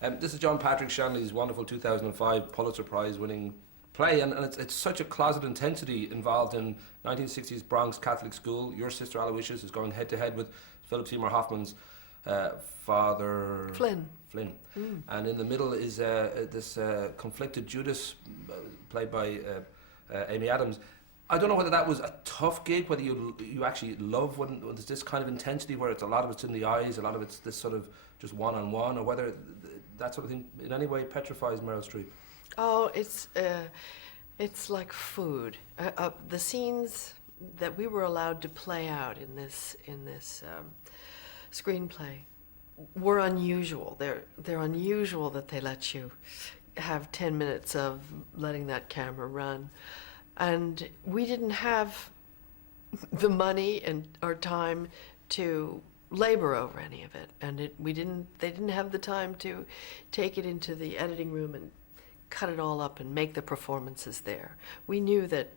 This is John Patrick Shanley's wonderful 2005 Pulitzer Prize winning play, and it's such a closet intensity involved in 1960s Bronx Catholic school. Your sister Aloysius is going head to head with Philip Seymour Hoffman's father Flynn. And in the middle is this conflicted Judas, played by Amy Adams. I don't know whether that was a tough gig, whether you actually love when there's this kind of intensity where it's a lot of it's in the eyes, a lot of it's this sort of just one-on-one, or whether that sort of thing in any way petrifies Meryl Streep. Oh, it's like food. The scenes that we were allowed to play out in this screenplay were unusual. They're unusual that they let you have 10 minutes of letting that camera run. And we didn't have the money and our time to labor over any of it. And they didn't have the time to take it into the editing room and cut it all up and make the performances there. We knew that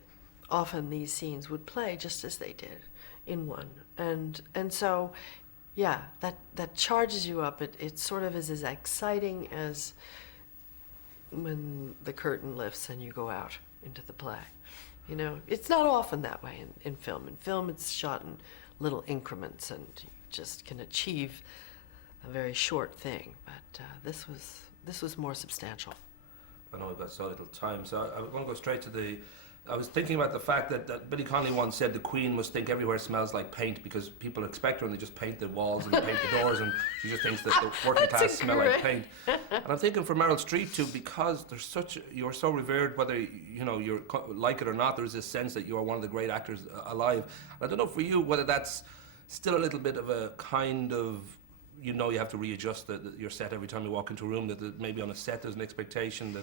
often these scenes would play just as they did in one. And so, yeah, that charges you up. It sort of is as exciting as when the curtain lifts and you go out into the play. You know, it's not often that way in film. In film, it's shot in little increments, and you just can achieve a very short thing. But this was more substantial. I know we've got so little time, so I want to go straight to the... I was thinking about the fact that Billy Connolly once said the Queen must think everywhere smells like paint because people expect her and they just paint the walls and paint the doors, and she just thinks that the working class smell like paint. And I'm thinking for Meryl Streep too, because you're so revered, whether you like it or not, there's this sense that you are one of the great actors alive. And I don't know for you whether that's still a little bit of a kind of, you have to readjust your set every time you walk into a room, that maybe on a set there's an expectation, that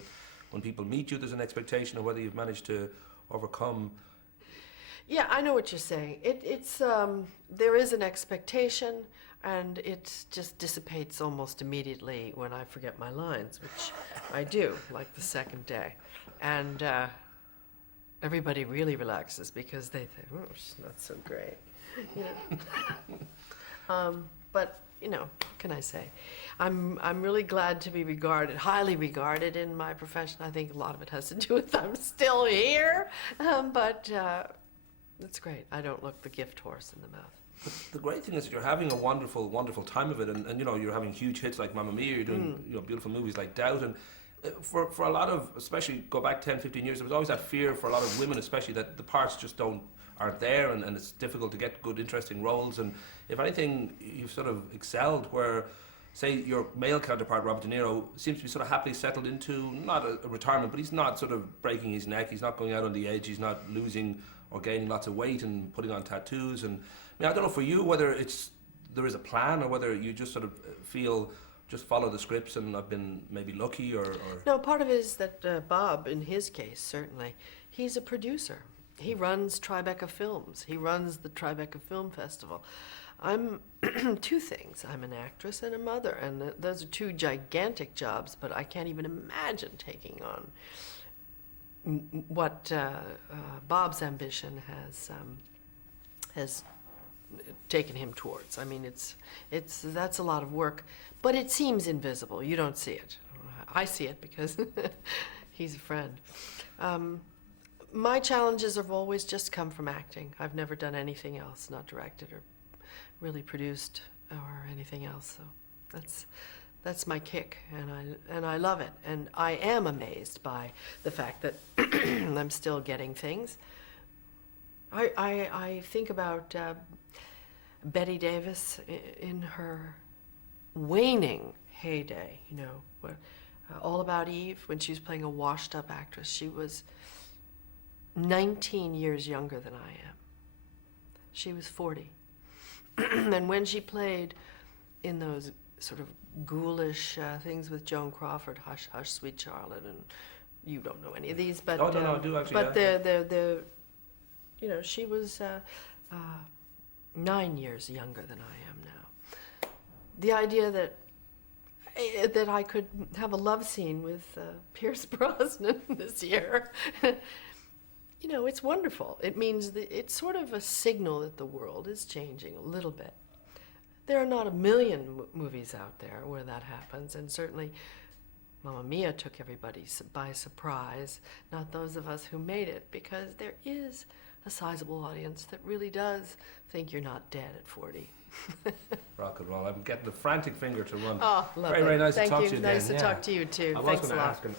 when people meet you there's an expectation, of whether you've managed to overcome. Yeah, I know what you're saying. It's there is an expectation, and it just dissipates almost immediately when I forget my lines, which I do, like the second day. And everybody really relaxes because they think, oh, she's not so great. But, what can I say? I'm really glad to be highly regarded in my profession. I think a lot of it has to do with I'm still here, but it's great. I don't look the gift horse in the mouth. But the great thing is that you're having a wonderful, wonderful time of it, and you're having huge hits like Mamma Mia, you're doing beautiful movies like Doubt, and for a lot of, especially go back 10, 15 years, there was always that fear for a lot of women especially that the parts just aren't there, and it's difficult to get good, interesting roles. And if anything, you've sort of excelled where, say, your male counterpart, Robert De Niro, seems to be sort of happily settled into, not a retirement, but he's not sort of breaking his neck, he's not going out on the edge, he's not losing or gaining lots of weight and putting on tattoos. And I don't know for you whether there is a plan, or whether you just sort of feel, just follow the scripts and I've been maybe lucky, or... No, part of it is that Bob, in his case, certainly, he's a producer. He runs Tribeca Films. He runs the Tribeca Film Festival. I'm two things. I'm an actress and a mother, and those are two gigantic jobs, but I can't even imagine taking on what Bob's ambition has taken him towards. I mean, that's a lot of work, but it seems invisible. You don't see it. I see it because he's a friend. My challenges have always just come from acting. I've never done anything else, not directed or really produced or anything else. So that's my kick, and I love it. And I am amazed by the fact that I'm still getting things. I think about Bette Davis in her waning heyday. All About Eve, when she was playing a washed-up actress. She was 19 years younger than I am. She was 40. And when she played in those sort of ghoulish things with Joan Crawford, Hush, Hush, Sweet Charlotte, and you don't know any of these, but... Oh, no, I do actually. But she was 9 years younger than I am now. The idea that I could have a love scene with Pierce Brosnan this year... it's wonderful. It means that it's sort of a signal that the world is changing a little bit. there are not a million movies out there where that happens, and certainly Mamma Mia took everybody by surprise, not those of us who made it, because there is a sizable audience that really does think you're not dead at 40. Rock and roll. I'm getting the frantic finger to run. Oh, lovely. Very, very nice Thank to talk you. to you Nice again. to talk to you too. I was Thanks going a to lot. ask, and